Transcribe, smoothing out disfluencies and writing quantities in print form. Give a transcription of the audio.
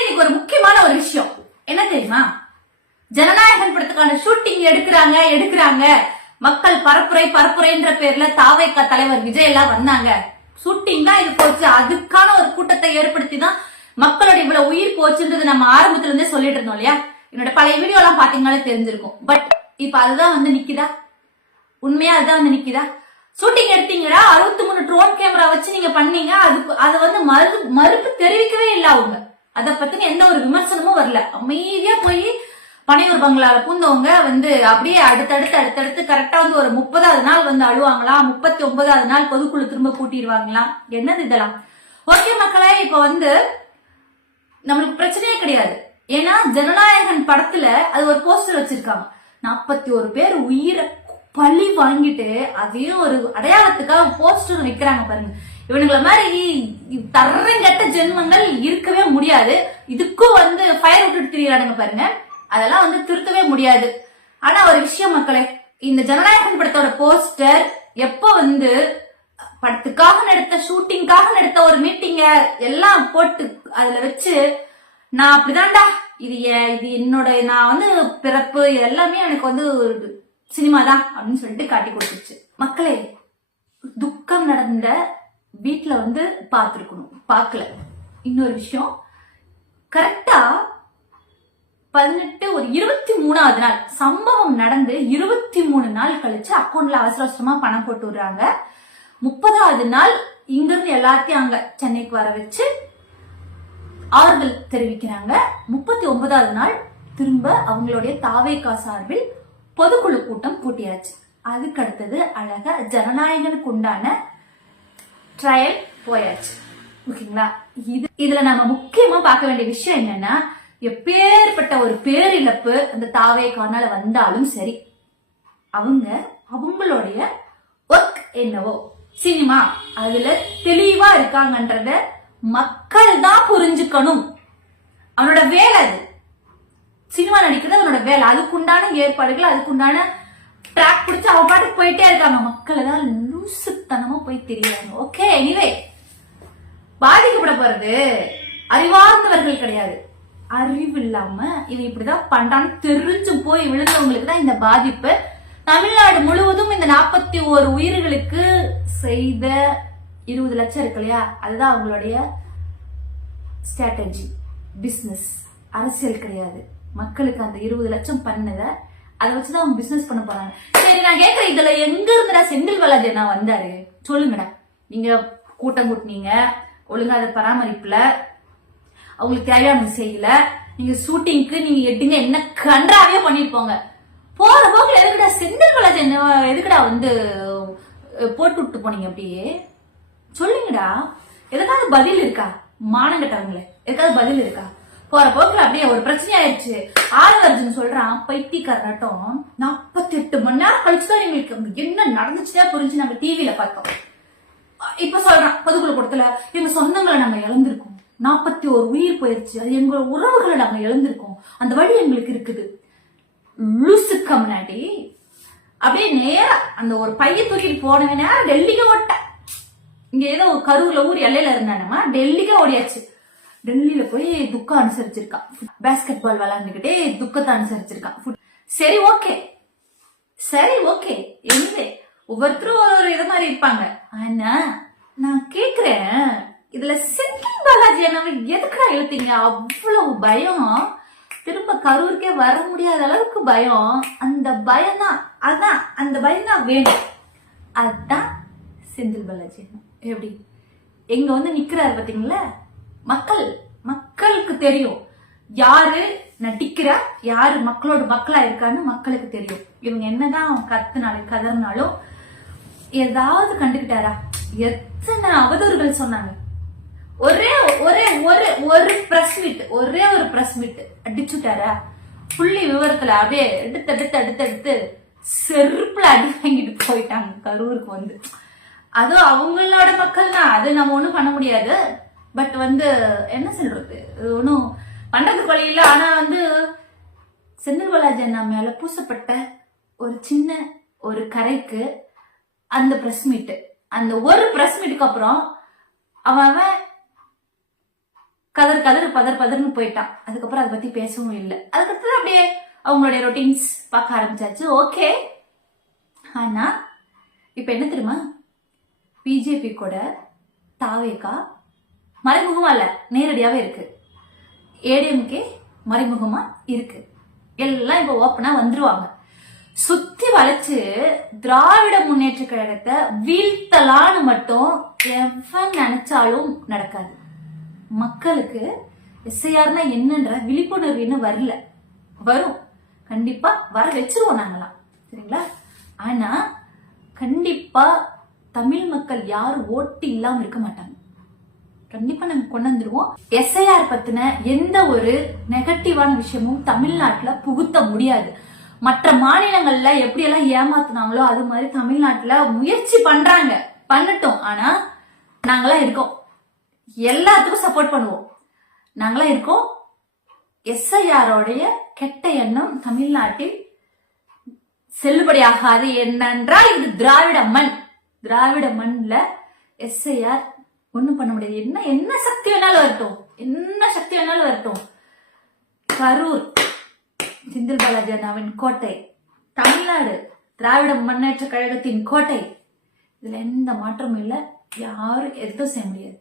இன்னைக்கு ஒரு முக்கியமான ஒரு விஷயம் என்ன தெரியுமா? ஜனநாயகன் படத்துக்கான ஷூட்டிங் எடுக்கிறாங்க. மக்கள் பரப்புரைன்ற பேர்ல தாவேகா தலைவர் விஜய் எல்லாம் வந்தாங்க. ஷூட்டிங் தான் இது போச்சு. அதுக்கான ஒரு கூட்டத்தை ஏற்படுத்தி தான் மக்களோட இவ்வளவு உயிர் போச்சுன்றது நம்ம ஆரம்பத்துல இருந்தே சொல்லிட்டு இருந்தோம் இல்லையா? என்னோட பழைய வீடியோ எல்லாம் பாத்தீங்கன்னாலே தெரிஞ்சிருக்கும். பட் இப்ப அதுதான் வந்து நிக்குதா? உண்மையா அதுதான் வந்து நிக்குதா? ஷூட்டிங் எடுத்தீங்கன்னா 63 ட்ரோன் கேமரா வச்சு நீங்க பண்ணீங்க. அது வந்து மறுப்பு தெரிவிக்கவே இல்லை. அவங்க அதை பத்தின எந்த ஒரு விமர்சனமும் வரல. அமைதியா போய் பனையூர் பங்களால பூந்தவங்க வந்து அப்படியே அடுத்தடுத்து கரெக்டா வந்து ஒரு 30வது நாள் வந்து அழுவாங்களாம். 39வது நாள் பொதுக்குழு திரும்ப கூட்டிடுவாங்களாம். என்னது இதெல்லாம்? ஓகே மக்களே, இப்ப வந்து நம்மளுக்கு பிரச்சனையே கிடையாது. ஏன்னா ஜனநாயகன் படத்துல அது ஒரு போஸ்டர் வச்சிருக்காங்க. 41 பேர் உயிரை பழி வாங்கிட்டு அதையும் ஒரு அடையாளத்துக்காக போஸ்டர் வைக்கிறாங்க பாருங்க. இவனுங்கள மாதிரி தரங்கட்ட ஜென்மங்கள் இருக்கவே முடியாது. இதுக்கும் வந்து ஃபயர் விட்டுட்டு திரியிறானுங்க பாருங்க. அதெல்லாம் வந்து திருத்தவே முடியாது. ஆனா ஒரு விஷயம் மக்களே, இந்த ஜனநாயகன் படத்தோட போஸ்டர் எப்ப வந்து படத்துக்காக நடத்த ஷூட்டிங்காக நடத்த ஒரு மீட்டிங்க எல்லாம் போட்டு அதுல வச்சு நான் அப்படிதான்டா இது என்னோட நான் வந்து பிறப்பு இது எல்லாமே எனக்கு வந்து சினிமா தான் அப்படின்னு சொல்லிட்டு காட்டி கொடுத்துருச்சு. மக்களே, துக்கம் நடந்த வீட்டுல வந்து பார்த்திருக்கணும், பார்க்கல. இன்னொரு விஷயம், கரெக்டா 23வது நாள் சம்பவம் நடந்து 23 நாள் கழிச்சு அக்கௌண்ட்ல அவசரமா பணம் போட்டு விடுறாங்க. 30வது நாள் இங்கிருந்து எல்லாத்தையும் அங்க சென்னைக்கு வர வச்சு ஆறுதல் தெரிவிக்கிறாங்க. 39வது நாள் திரும்ப அவங்களுடைய தாவேகா சார்பில் பொதுக்குழு கூட்டம் கூட்டியாச்சு. அதுக்கு அடுத்தது அழகா ஜனநாயகனுக்கு உண்டான ட்ரையல் போயாச்சு. ஓகேங்களா? இதுல நம்ம முக்கியமா பார்க்க வேண்டிய விஷயம் என்னன்னா, எப்பேற்பட்ட ஒரு பேரிழப்பு அந்த தாவேகானால வந்தாலும் சரி, அவங்களுடைய ஒர்க் என்னவோ சினிமா அதுல தெளிவா இருக்காங்கன்றத மக்கள் தான் புரிஞ்சுக்கணும். அவனோட வேலை அது. சினிமா நடிக்கிறது அவனோட வேலை. அதுக்குண்டான ஏற்பாடுகள், அதுக்குண்டான ட்ராக் பிடிச்சு அவ பாட்டுக்கு போயிட்டே இருக்காங்க. மக்கள் தான் லூசுத்தனமா போய் தெரியாங்க. ஓகே, எனிவே பாதிக்கப்பட போறது அறிவார்ந்தவர்கள் கிடையாது. அறிவு இல்லாம இவன் இப்படிதான் பண்றான்னு தெரிஞ்சு போய் விழுந்தவங்களுக்கு தான் இந்த பாதிப்பு. தமிழ்நாடு முழுவதும் இந்த 41 உயிர்களுக்கு செய்த 20 லட்சம் இருக்கு இல்லையா, அதுதான் அவங்களுடைய ஸ்ட்ராட்டஜி, பிசினஸ், அரசியல் கிடையாது. மக்களுக்கு அந்த 20 லட்சம் பண்ணத அதை வச்சுதான் அவங்க பிசினஸ் பண்ண போறாங்க. சரி, நான் கேட்கிறேன், இதுல எங்க இருந்துடா செந்தில் பாலாஜி அண்ணா வந்தாரு? சொல்லுங்கடா. நீங்க கூட்டம் கூட்டினீங்க, ஒழுங்கா அதை பராமரிப்புல அவங்களுக்கு தேவையான செய்யல. நீங்க ஷூட்டிங்க்கு நீங்க எடுங்க என்ன கன்றாவே பண்ணிருப்போங்க. போற போக்குல எதுக்குடா செந்தில் பாலாஜி எதுக்குடா வந்து போட்டு விட்டு போனீங்க? அப்படியே சொல்லுங்கடா. எதுக்காவது பதில் இருக்கா? மானங்கட்டவங்களே, எதுக்காவது பதில் இருக்கா? போற போக்குல அப்படியே ஒரு பிரச்சனை ஆயிடுச்சு. ஆரவர்ஜன் சொல்றான், பைத்தியக்காரட்டம் 48 மணி நேரம் கழிச்சுதான் எங்களுக்கு என்ன நடந்துச்சுன்னா புரிஞ்சு நம்ம டிவில பார்த்தோம். இப்ப சொல்றான் பொதுக்குழு கூட்டத்துல எங்க சொந்தங்களை நாங்க இழந்திருக்கோம், 41 உயிர் போயிருச்சு, அது எங்களோட உறவுகளை நாங்க இழந்திருக்கோம், அந்த வழி எங்களுக்கு இருக்குது. லூசுக்க முன்னாடி அப்படியே நேரா அந்த ஒரு பைய தூக்கிட்டு போனவே நேரம் டெல்லிக்கு ஓட்ட. இங்க ஏதோ கரூர்ல ஊர் எல்லையில இருந்தானமா, டெல்லிக்கே ஓடியாச்சு. டெல்லியில போய் துக்கம் அனுசரிச்சிருக்கான். பேஸ்கெட் பால் விளையாண்டுகிட்டே துக்கத்தை அனுசரிச்சிருக்கான். சரி ஓகே எனிவே ஒவ்வொருத்தரும் ஒரு இதை மாதிரி இருப்பாங்க. ஆனா நான் கேக்குறேன், இதுல செந்தில் பாலாஜி நம்ம எதுக்குடா இழுத்தீங்க? அவ்வளவு பயம், திரும்ப கரூருக்கே வர முடியாத அளவுக்கு பயம். அந்த பயம் தான், அதான் அந்த பயம் தான் வேணும். அதுதான் செந்தில் பாலாஜி எப்படி எங்க வந்து நிக்கிறாரு பாத்தீங்களா? மக்களுக்கு தெரியும் யாரு நடிக்கிறா, யாரு மக்களோட மக்களா இருக்கான்னு மக்களுக்கு தெரியும். இவங்க என்னதான் கத்துனாலும் கதறினாலும் ஏதாவது கண்டுகிட்டாரா? எத்தனை அவதூறுகள் சொன்னாங்க. ஒரே ஒரு பிரஸ் மீட் அடிச்சுட்டாரா? புள்ளி விவரத்துல அப்படியே எடுத்து செருப்புல அடி வாங்கிட்டு போயிட்டாங்க கரூருக்கு வந்து. அதுவும் அவங்களோட மக்கள் தான், அது நம்ம ஒண்ணும் பண்ண முடியாது. பட் வந்து என்ன சொல்றது, ஒன்னும் பண்றதுக்கு வழி இல்லை. ஆனா வந்து செந்தில் பாலாஜி அண்ணா மேல பூசப்பட்ட ஒரு சின்ன ஒரு கரைக்கு அந்த பிரஸ் மீட், அந்த ஒரு பிரஸ் மீட்டுக்கு அப்புறம் அவன் கதர் கதர் பதர் பதர்னு போயிட்டான். அதுக்கப்புறம் அதை பத்தி பேசவும் இல்லை. அதுக்கப்புறம் அப்படியே அவங்களுடைய ரொட்டீன்ஸ் பார்க்க ஆரம்பிச்சாச்சு. ஓகே. ஆனா இப்ப என்ன தெரியுமா, பிஜேபி கூட தாவேகா மறைமுகமா இல்ல, நேரடியாவே இருக்கு. ஏடிஎம்கே மறைமுகமா இருக்கு. எல்லாம் இப்ப ஓப்பனா வந்துருவாங்க. சுத்தி வளைச்சு திராவிட முன்னேற்ற கழகத்தை வீழ்த்தலான்னு மட்டும் எவன் நினைச்சாலும் நடக்காது. மக்களுக்கு எஸ்ஐஆர்னா என்னன்ற விழிப்புணர்வு இன்னும் வரல. வரும், கண்டிப்பா வர வச்சிருவோம் நாங்களாம், சரிங்களா? ஆனா கண்டிப்பா தமிழ் மக்கள் யாரும் ஓட்டு இல்லாம இருக்க மாட்டாங்க. கண்டிப்பா நாங்க கொண்டு வந்துருவோம். எஸ்ஐஆர் பத்தின எந்த ஒரு நெகட்டிவான விஷயமும் தமிழ்நாட்டுல புகுத்த முடியாது. மற்ற மாநிலங்கள்ல எப்படி எல்லாம் ஏமாத்துனாங்களோ அது மாதிரி தமிழ்நாட்டுல முயற்சி பண்றாங்க, பண்ணட்டும். ஆனா நாங்களாம் இருக்கோம், எல்லாத்துக்கும் சப்போர்ட் பண்ணுவோம். நாங்களாம் இருக்கோம். எஸ்ஐஆரோடைய கெட்ட எண்ணம் தமிழ்நாட்டில் செல்லுபடியாகாது. என்னென்றால் இது திராவிட மண். திராவிட மண்ல எஸ்ஐஆர் ஒண்ணும் பண்ண முடியாது. என்ன சக்தி வேணாலும் வரட்டும், என்ன சக்தி வேணாலும் வரட்டும். கரூர் செந்தில் பாலாஜி அண்ணாவின் கோட்டை, தமிழ்நாடு திராவிட முன்னேற்ற கழகத்தின் கோட்டை. இதுல எந்த மாற்றமும் இல்லை. யாரும் எதுவும் செய்ய முடியாது.